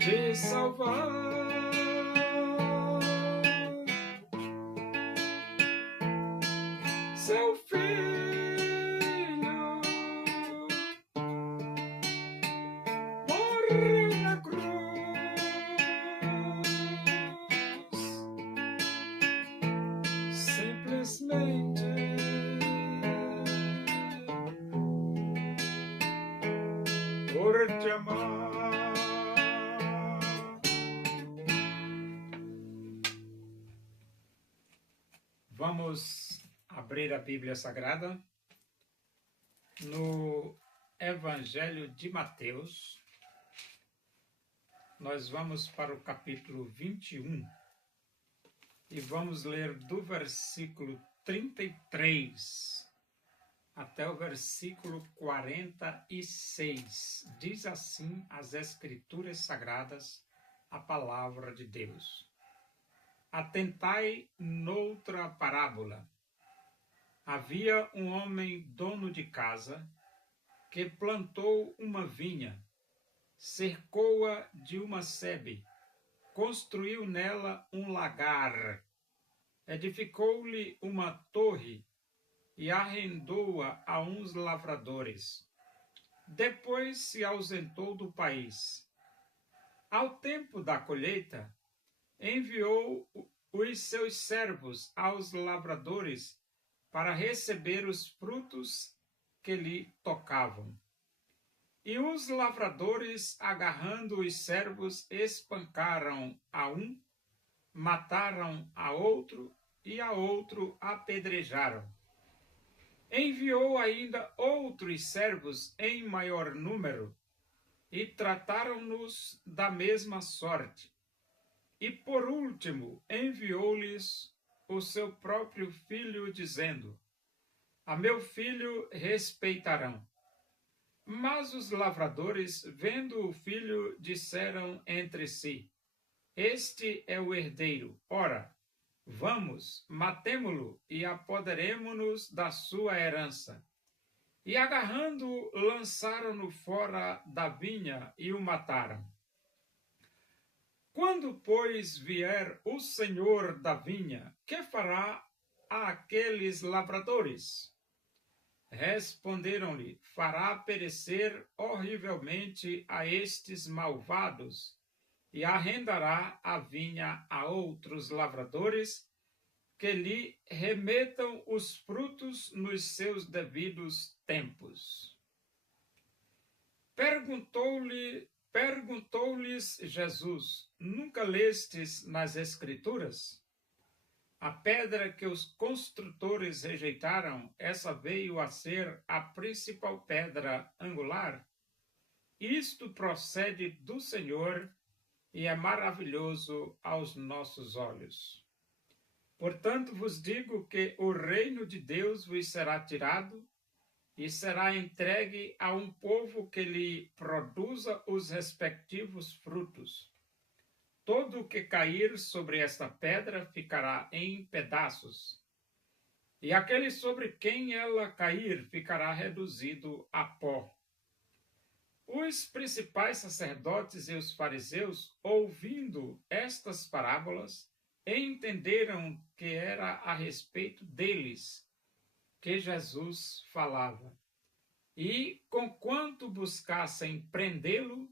te salvar. Seu filho morreu na cruz, simplesmente por te amar. Vamos abrir a Bíblia Sagrada no Evangelho de Mateus. Nós vamos para o capítulo 21 e vamos ler do versículo 33 até o versículo 46. Diz assim as Escrituras Sagradas, a palavra de Deus. Atentai noutra parábola. Havia um homem dono de casa que plantou uma vinha, cercou-a de uma sebe, construiu nela um lagar, edificou-lhe uma torre e arrendou-a a uns lavradores. Depois se ausentou do país. Ao tempo da colheita, enviou os seus servos aos lavradores para receber os frutos que lhe tocavam. E os lavradores, agarrando os servos, espancaram a um, mataram a outro e a outro apedrejaram. Enviou ainda outros servos em maior número e trataram-nos da mesma sorte. E por último enviou-lhes o seu próprio filho, dizendo: a meu filho respeitarão. Mas os lavradores, vendo o filho, disseram entre si: este é o herdeiro. Ora, vamos, matemo-lo e apoderemo-nos da sua herança. E agarrando-o, lançaram-no fora da vinha e o mataram. Quando, pois, vier o senhor da vinha, que fará àqueles lavradores? Responderam-lhe: fará perecer horrivelmente a estes malvados e arrendará a vinha a outros lavradores que lhe remetam os frutos nos seus devidos tempos. Perguntou-lhes Jesus: nunca lestes nas Escrituras? A pedra que os construtores rejeitaram, essa veio a ser a principal pedra angular. Isto procede do Senhor e é maravilhoso aos nossos olhos. Portanto vos digo que o reino de Deus vos será tirado e será entregue a um povo que lhe produza os respectivos frutos. Todo o que cair sobre esta pedra ficará em pedaços, e aquele sobre quem ela cair ficará reduzido a pó. Os principais sacerdotes e os fariseus, ouvindo estas parábolas, entenderam que era a respeito deles que Jesus falava. E, conquanto buscassem prendê-lo,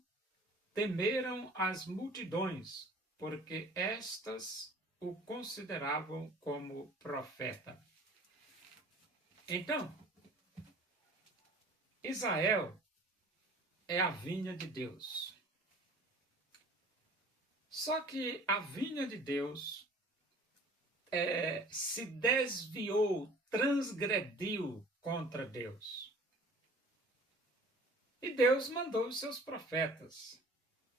temeram as multidões, porque estas o consideravam como profeta. Então, Israel é a vinha de Deus. Só que a vinha de Deus se desviou, transgrediu contra Deus. E Deus mandou os seus profetas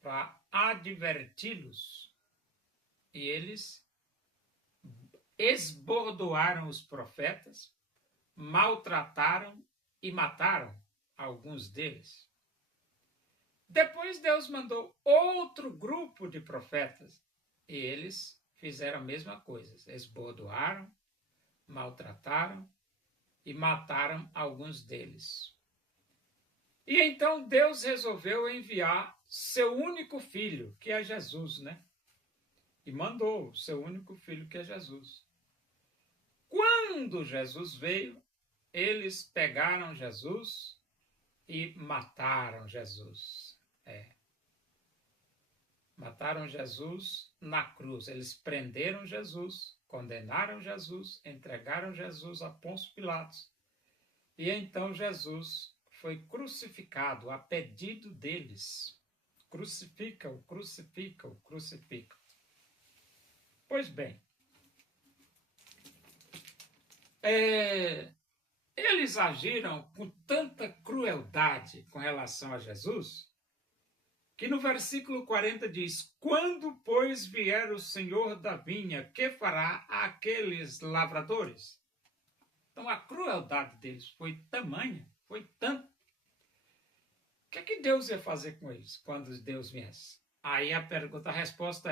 para adverti-los. E eles esbordoaram os profetas, maltrataram e mataram alguns deles. Depois Deus mandou outro grupo de profetas e eles fizeram a mesma coisa. Esbordoaram, maltrataram e mataram alguns deles. E então Deus resolveu enviar seu único filho, que é Jesus, né? E mandou o seu único filho, que é Jesus. Quando Jesus veio, eles pegaram Jesus e mataram Jesus. Mataram Jesus na cruz. Eles prenderam Jesus, condenaram Jesus, entregaram Jesus a Pôncio Pilatos. E então Jesus foi crucificado a pedido deles. Crucifica-o, crucifica-o, crucifica-o. Pois bem, eles agiram com tanta crueldade com relação a Jesus, que no versículo 40 diz: quando, pois, vier o Senhor da vinha, que fará àqueles lavradores? Então a crueldade deles foi tamanha, foi tanto. O que é que Deus ia fazer com eles quando Deus viesse? Aí a resposta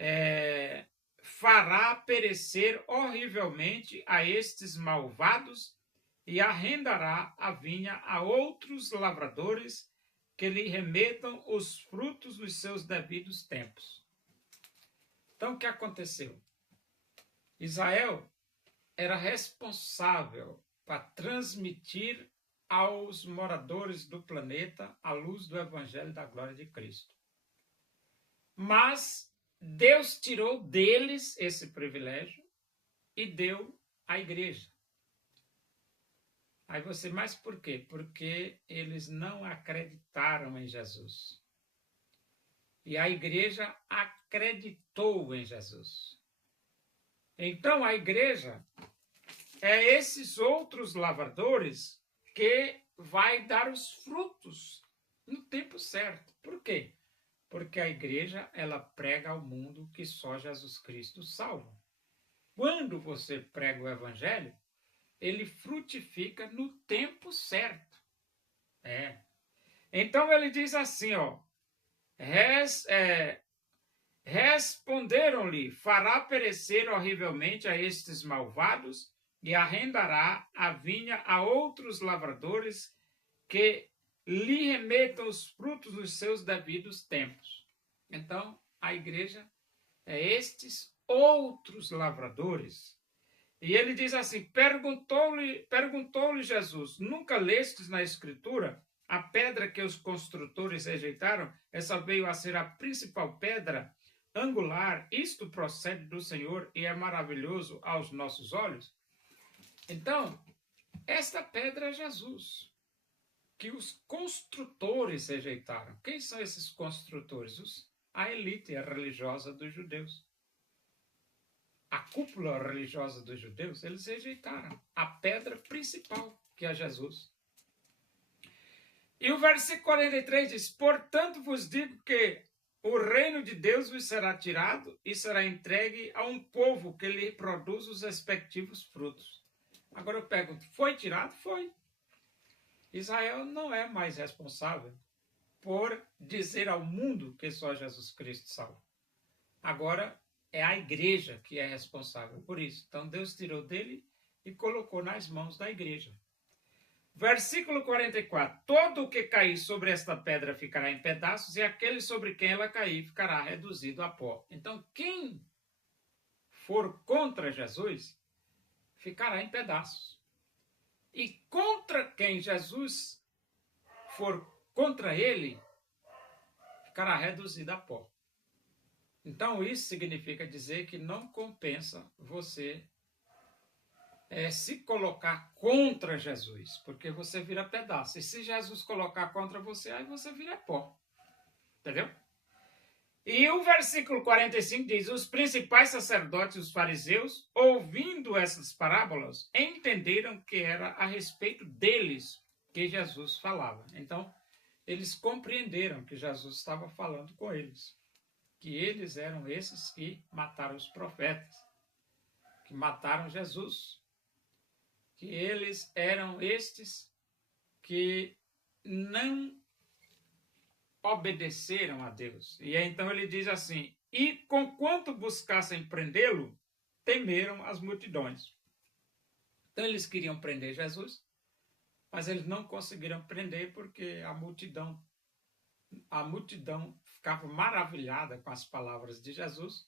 é fará perecer horrivelmente a estes malvados e arrendará a vinha a outros lavradores que lhe remetam os frutos nos seus devidos tempos. Então, o que aconteceu? Israel era responsável para transmitir aos moradores do planeta a luz do Evangelho da glória de Cristo. Mas Deus tirou deles esse privilégio e deu à igreja. Aí você, mas por quê? Porque eles não acreditaram em Jesus. E a igreja acreditou em Jesus. Então a igreja é esses outros lavradores que vai dar os frutos no tempo certo. Por quê? Porque a igreja, ela prega ao mundo que só Jesus Cristo salva. Quando você prega o evangelho, ele frutifica no tempo certo. Então ele diz assim, responderam-lhe, fará perecer horrivelmente a estes malvados e arrendará a vinha a outros lavradores que lhe remetam os frutos nos seus devidos tempos. Então, a igreja é estes outros lavradores. E ele diz assim, perguntou-lhe Jesus, nunca lestes na Escritura a pedra que os construtores rejeitaram? Essa veio a ser a principal pedra angular, isto procede do Senhor e é maravilhoso aos nossos olhos. Então, esta pedra é Jesus, que os construtores rejeitaram. Quem são esses construtores? A elite religiosa dos judeus. A cúpula religiosa dos judeus, eles rejeitaram a pedra principal, que é Jesus. E o versículo 43 diz, portanto vos digo que o reino de Deus vos será tirado e será entregue a um povo que lhe produz os respectivos frutos. Agora eu pergunto, foi tirado? Foi. Israel não é mais responsável por dizer ao mundo que só Jesus Cristo salva. Agora é a igreja que é responsável por isso. Então Deus tirou dele e colocou nas mãos da igreja. Versículo 44. Todo o que cair sobre esta pedra ficará em pedaços e aquele sobre quem ela cair ficará reduzido a pó. Então quem for contra Jesus ficará em pedaços. E contra quem Jesus for contra ele, ficará reduzido a pó. Então, isso significa dizer que não compensa você se colocar contra Jesus, porque você vira pedaço. E se Jesus colocar contra você, aí você vira pó. Entendeu? E o versículo 45 diz, os principais sacerdotes e os fariseus, ouvindo essas parábolas, entenderam que era a respeito deles que Jesus falava. Então, eles compreenderam que Jesus estava falando com eles. Que eles eram esses que mataram os profetas, que mataram Jesus, que eles eram estes que não obedeceram a Deus. E então ele diz assim, e conquanto buscassem prendê-lo, temeram as multidões. Então eles queriam prender Jesus, Mas eles não conseguiram prender porque a multidão ficava maravilhada com as palavras de Jesus.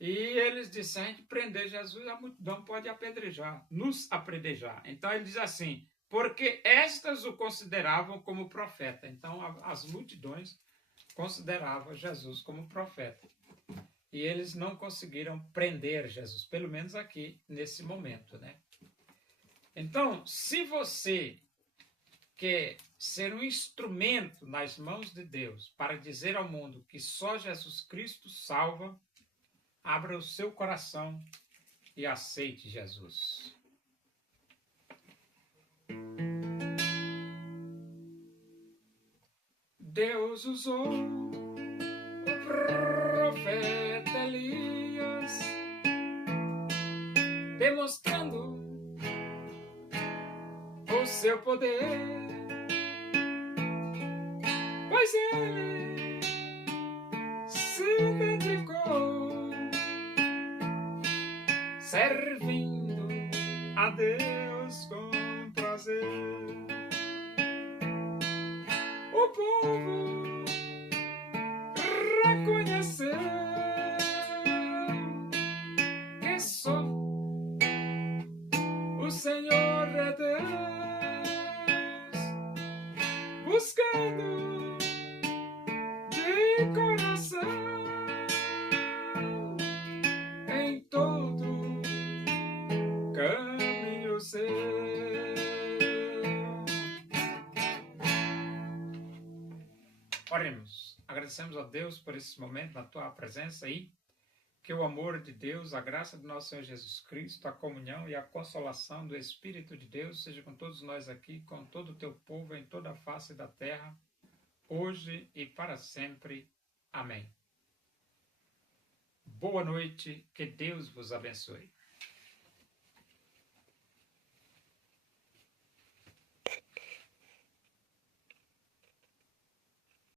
E eles disseram que prender Jesus, a multidão pode apedrejar, nos apedrejar. Então ele diz assim, porque estas o consideravam como profeta. Então as multidões consideravam Jesus como profeta. E eles não conseguiram prender Jesus, pelo menos aqui, nesse momento, né? Então, se você quer ser um instrumento nas mãos de Deus para dizer ao mundo que só Jesus Cristo salva, abra o seu coração e aceite Jesus. Deus usou o profeta Elias, demonstrando o seu poder, pois ele se dedicou servindo a Deus com prazer. O povo reconheceu que só o Senhor é Deus, buscando de coração em todo caminho seu. Oremos. Agradecemos a Deus por esse momento, na tua presença aí. Que o amor de Deus, a graça do nosso Senhor Jesus Cristo, a comunhão e a consolação do Espírito de Deus seja com todos nós aqui, com todo o teu povo em toda a face da terra, hoje e para sempre. Amém. Boa noite, que Deus vos abençoe.